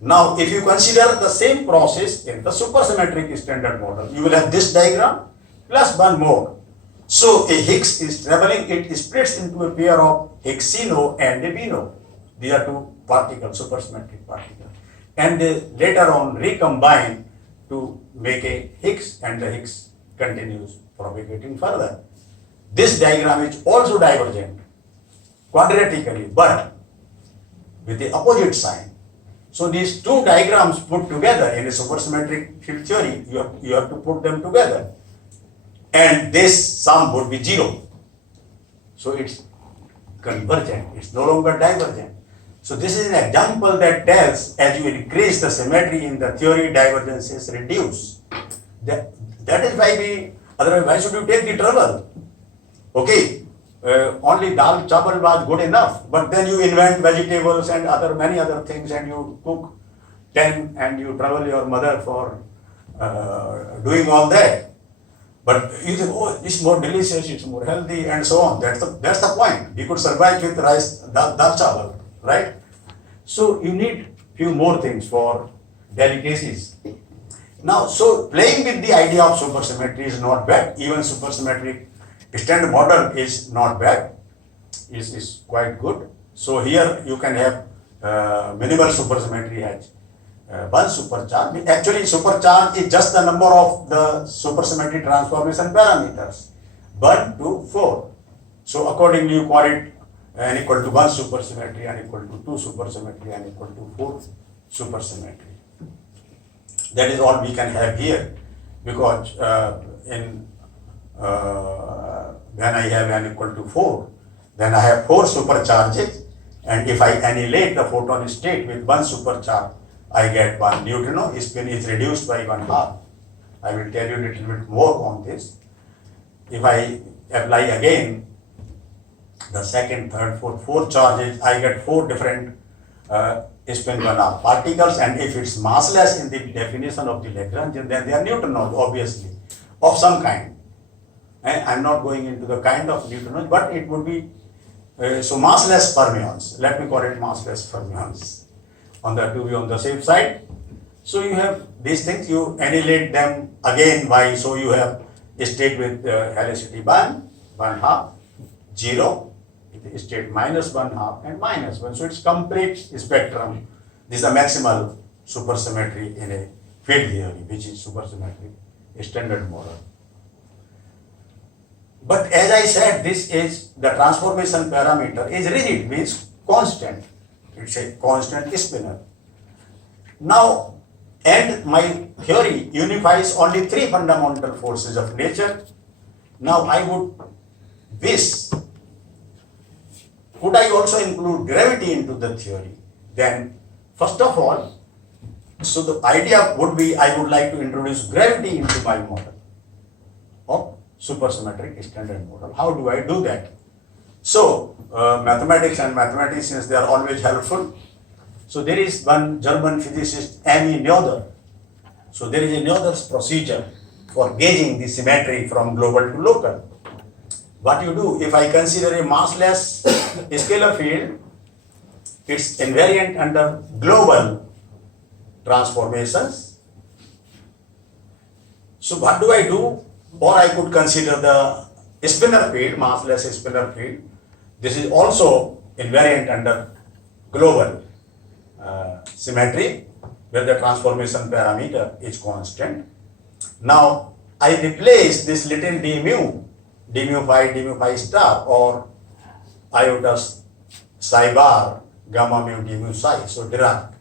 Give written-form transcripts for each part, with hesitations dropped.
Now, if you consider the same process in the supersymmetric standard model, you will have this diagram plus one more. So, a Higgs is traveling, it splits into a pair of Higgsino and a Bino. These are two particles, supersymmetric particles. And they later on recombine to make a Higgs, and the Higgs continues propagating further. This diagram is also divergent quadratically, but with the opposite sign. So these two diagrams put together in a supersymmetric field theory, you have to put them together. And this sum would be 0. So it's convergent, it's no longer divergent. So this is an example that tells as you increase the symmetry in the theory, divergences reduce. That is why otherwise why should you take the trouble? Okay, only dal chawal was good enough, but then you invent vegetables and many other things, and you cook 10 and you trouble your mother for doing all that. But you think, oh, it's more delicious, it's more healthy, and so on. That's the point. You could survive with rice, dal chawal, right? So you need few more things for delicacies. Now, so playing with the idea of supersymmetry is not bad. Even supersymmetric standard model is not bad. Is quite good. So here you can have minimal supersymmetry has one supercharge. Actually, supercharge is just the number of the supersymmetry transformation parameters, 1 to 4. So accordingly, you call it n equal to 1 supersymmetry, n equal to 2 supersymmetry, n equal to 4 supersymmetry. That is all we can have here, because when I have n equal to 4, then I have 4 supercharges, and if I annihilate the photon state with 1 supercharge, I get 1 neutrino. Spin is reduced by 1/2. I will tell you a little bit more on this. If I apply again the second, third, fourth charges, I get 4 different spin 1/2 particles, and if it's massless in the definition of the Lagrangian, then they are neutrinos, obviously, of some kind. And I'm not going into the kind of neutrinos, but it would be so massless fermions. Let me call it massless fermions, to be on the safe side. So you have these things, you annihilate them again by, so you have a state with helicity 1/2, 0, state -1/2 and -1. So it's complete spectrum. This is a maximal supersymmetry in a field theory, which is supersymmetric standard model. But as I said, this is the transformation parameter is rigid, means constant. It's a constant spinner. Now, and my theory unifies only 3 fundamental forces of nature. Now I would wish, could I also include gravity into the theory? Then, first of all, so the idea would be I would like to introduce gravity into my model of supersymmetric standard model. How do I do that? So, mathematics and mathematicians, they are always helpful. So there is one German physicist, Emmy Noether. So there is a Noether's procedure for gauging the symmetry from global to local. What you do, if I consider a massless scalar field, it's invariant under global transformations. So what do I do? Or I could consider the spinor field, massless spinor field. This is also invariant under global symmetry, where the transformation parameter is constant. Now, I replace this little d mu phi star, or iota psi bar, gamma mu d mu psi. So Dirac,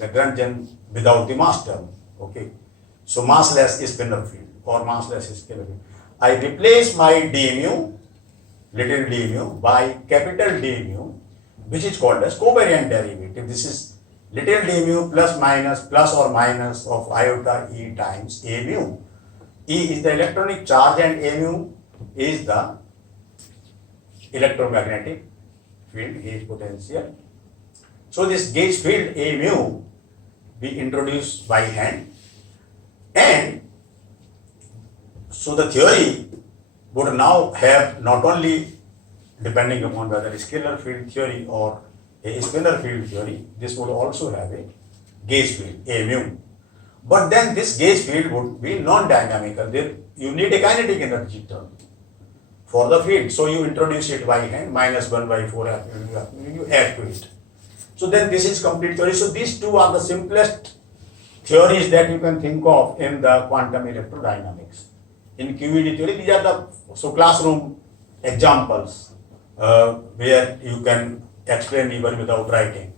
Lagrangian without the mass term. Okay. So massless spinor field or massless scalar field. I replace my d mu, little d mu, by capital D mu, which is called as covariant derivative. This is little d mu plus or minus of iota e times a mu. E is the electronic charge and a mu is the electromagnetic field, gauge potential. So this gauge field a mu we introduce by hand, and so the theory would now have not only, depending upon whether scalar field theory or a spinor field theory, this would also have a gauge field, a mu. But then this gauge field would be non-dynamical. There you need a kinetic energy term for the field. So you introduce it by hand, -1 by 4 you add to it. So then this is complete theory. So these two are the simplest theories that you can think of in the quantum electrodynamics. In QED theory, these are the classroom examples where you can explain even without writing.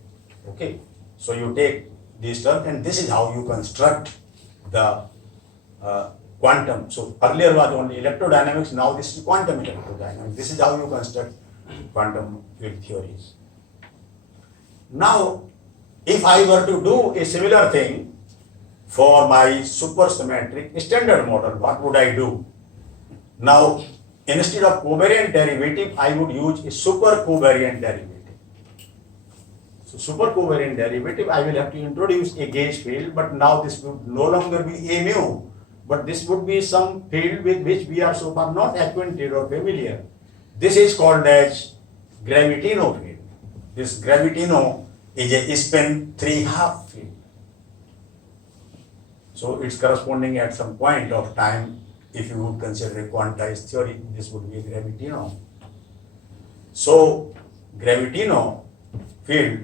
Okay, so you take these terms and this is how you construct the quantum. So earlier was only electrodynamics, now this is quantum electrodynamics. This is how you construct quantum field theories. Now, if I were to do a similar thing for my supersymmetric standard model, what would I do? Now, instead of covariant derivative, I would use a super covariant derivative. So super covariant derivative, I will have to introduce a gauge field, but now this would no longer be a mu, but this would be some field with which we are so far not acquainted or familiar. This is called as gravitino field. This gravitino is a spin 3/2 field. So it's corresponding at some point of time. If you would consider a quantized theory, this would be a gravitino. So gravitino field,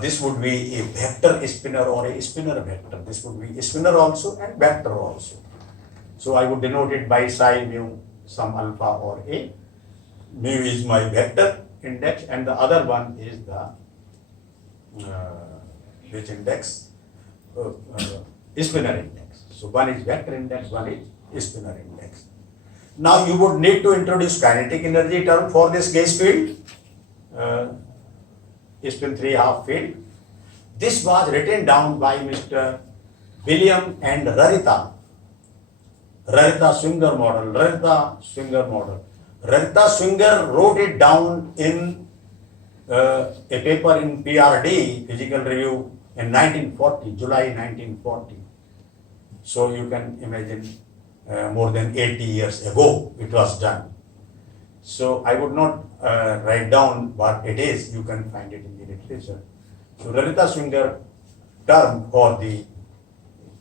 this would be a vector spinor or a spinor vector. This would be a spinor also and vector also. So I would denote it by psi mu some alpha or a. Mu is my vector index and the other one is the which index? Spinor index. So one is vector index, one is spinor index. Now you would need to introduce kinetic energy term for this gauge field, spin 3/2 field. This was written down by Mr. William and Rarita Swinger model. Rarita Swinger wrote it down in a paper in PRD, Physical Review, in 1940, July 1940. So you can imagine more than 80 years ago it was done. So I would not write down what it is, you can find it in the literature. So Rarita Swinger term for the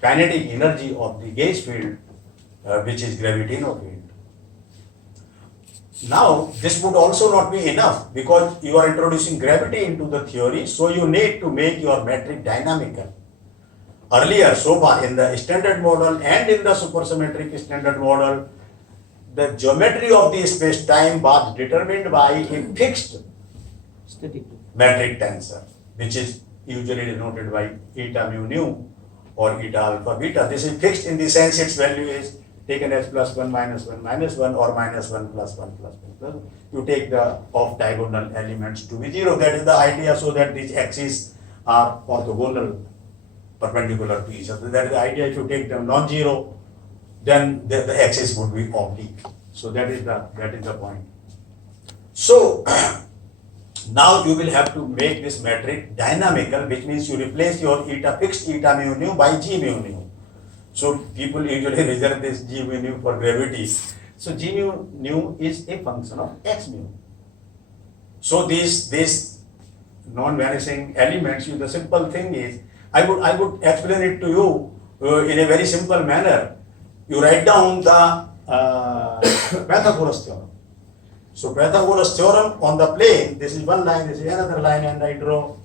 kinetic energy of the gauge field, which is gravitino field. Now this would also not be enough because you are introducing gravity into the theory, so you need to make your metric dynamical. Earlier, so far in the standard model and in the supersymmetric standard model, the geometry of the space-time was determined by a fixed metric tensor, which is usually denoted by eta mu nu or eta alpha beta. This is fixed in the sense its value is taken as +1 -1 -1 or -1 +1 +1. You take the off diagonal elements to be 0. That is the idea, so that these axes are orthogonal, perpendicular to each other. That is the idea. If you take them non-zero, then the axis would be oblique. So that is the point. So now you will have to make this metric dynamical, which means you replace your fixed eta mu nu by g mu nu. So people usually reserve this g mu nu for gravity. So g mu nu is a function of x mu. So these non-vanishing elements, the simple thing is, I would explain it to you in a very simple manner. You write down the Pythagoras theorem. So Pythagoras theorem on the plane, this is one line, this is another line, and I draw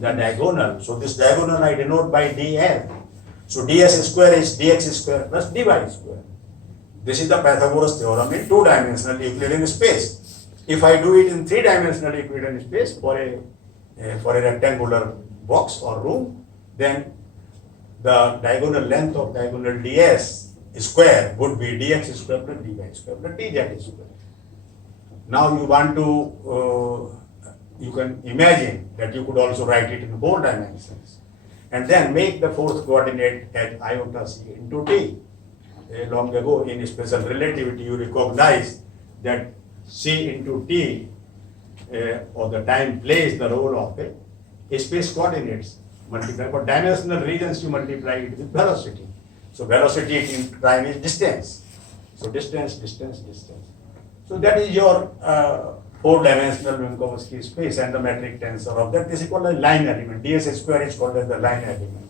the diagonal. So this diagonal I denote by dl. So ds square is dx square plus dy square. This is the Pythagoras theorem in two-dimensional Euclidean space. If I do it in three-dimensional Euclidean space for a rectangular box or room, then the diagonal length of diagonal ds square would be dx square plus dy square plus dz square. Now you want to, you can imagine that you could also write it in 4 dimensions and then make the fourth coordinate as iota c into t. Long ago in special relativity you recognize that c into t or the time plays the role of a space coordinates multiplied. For dimensional regions you multiply it with velocity. So velocity in time is distance. So distance. So that is your four-dimensional Minkowski space and the metric tensor of that. This is called a line element. ds square is called as the line element.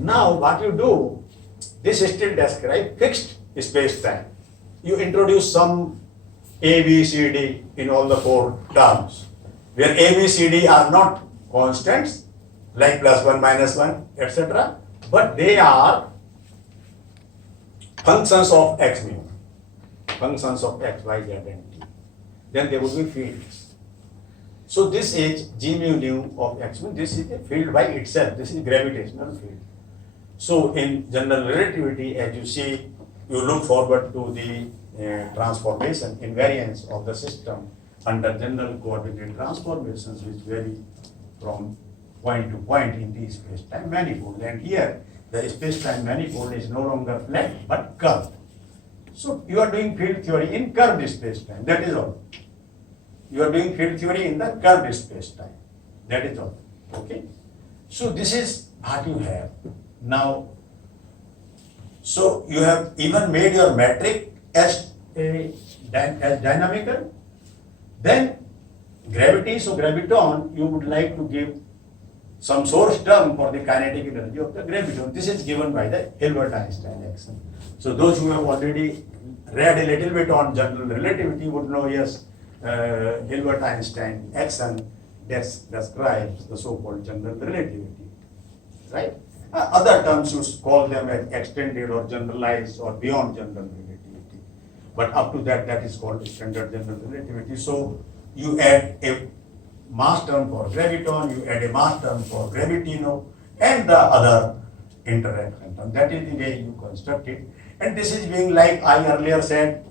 Now what you do, this still describes fixed space-time. You introduce some A, B, C, D in all the four terms, where A, B, C, D are not constants, like +1, -1, etc., but they are functions of x mu, functions of x, y, z, and t. Then there would be fields. So this is g mu nu of x mu. This is a field by itself. This is gravitational field. So in general relativity, as you see, you look forward to the transformation, invariance of the system under general coordinate transformations, which vary from point to point in the space-time manifold. And here, the space-time manifold is no longer flat but curved. So you are doing field theory in curved space-time. That is all. You are doing field theory in the curved space-time. That is all. Okay. So this is what you have now. So you have even made your metric as dynamical. Then gravity, so graviton, you would like to give some source term for the kinetic energy of the graviton. This is given by the Hilbert-Einstein action. So those who have already read a little bit on general relativity would know, yes, Hilbert-Einstein action describes the so-called general relativity, right? Other terms you call them as extended or generalized or beyond general relativity. But up to that, that is called standard general relativity. So you add a mass term for graviton, you add a mass term for gravitino, and the other interaction term. That is the way you construct it. And this is being, like I earlier said,